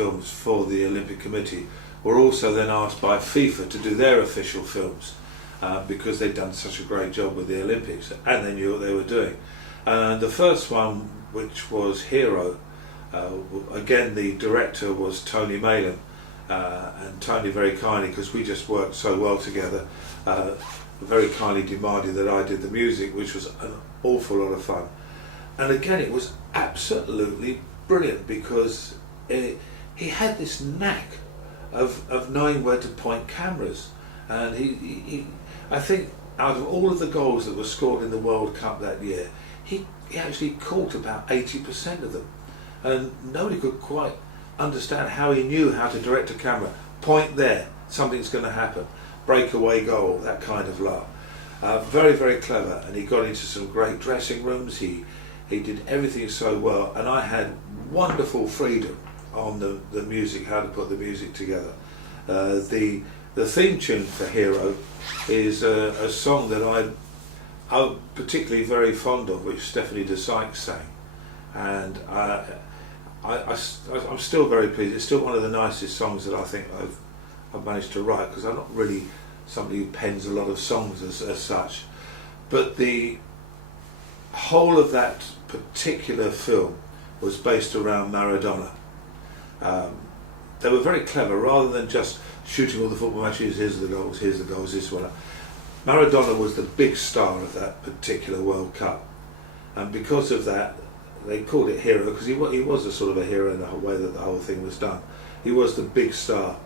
films for the Olympic Committee were also then asked by FIFA to do their official films because they'd done such a great job with the Olympics and they knew what they were doing. And the first one, which was Hero, again the director was Tony Malin, and Tony very kindly, because we just worked so well together, very kindly demanded that I did the music, which was an awful lot of fun. And again, it was absolutely brilliant because he had this knack of knowing where to point cameras, and he I think out of all of the goals that were scored in the World Cup that year, he actually caught about 80% of them, and nobody could quite understand how he knew how to direct a camera, point there, something's going to happen, breakaway goal, that kind of lot. Very, very clever, and he got into some great dressing rooms. He did everything so well, and I had wonderful freedom on the music, how to put the music together. The theme tune for Hero is a song that I'm particularly very fond of, which Stephanie de Sykes sang, and I'm still very pleased. It's still one of the nicest songs that I think I've managed to write, because I'm not really somebody who pens a lot of songs as such, but the whole of that particular film was based around Maradona. They were very clever. Rather than just shooting all the football matches, here's the goals, this one. Maradona was the big star of that particular World Cup, and because of that they called it Hero, because he was a sort of a hero in the way that the whole thing was done. He was the big star.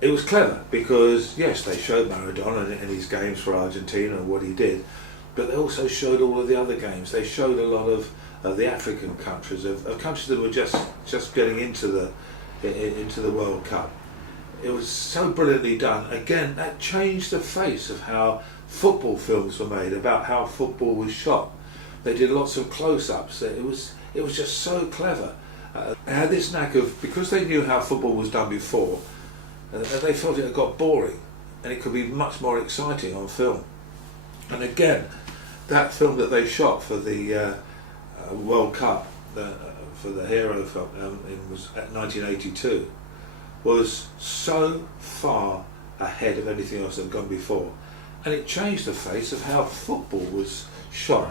It was clever because, yes, they showed Maradona in his games for Argentina and what he did, but they also showed all of the other games. They showed a lot of the African countries, of countries that were just getting into the World Cup. It was so brilliantly done. Again, that changed the face of how football films were made, about how football was shot. They did lots of close-ups. It was just so clever. They had this knack of, because they knew how football was done before, they felt it had got boring, and it could be much more exciting on film. And again, that film that they shot for the World Cup, for the Hero film, it was at 1982, was so far ahead of anything else that had gone before, and it changed the face of how football was shot.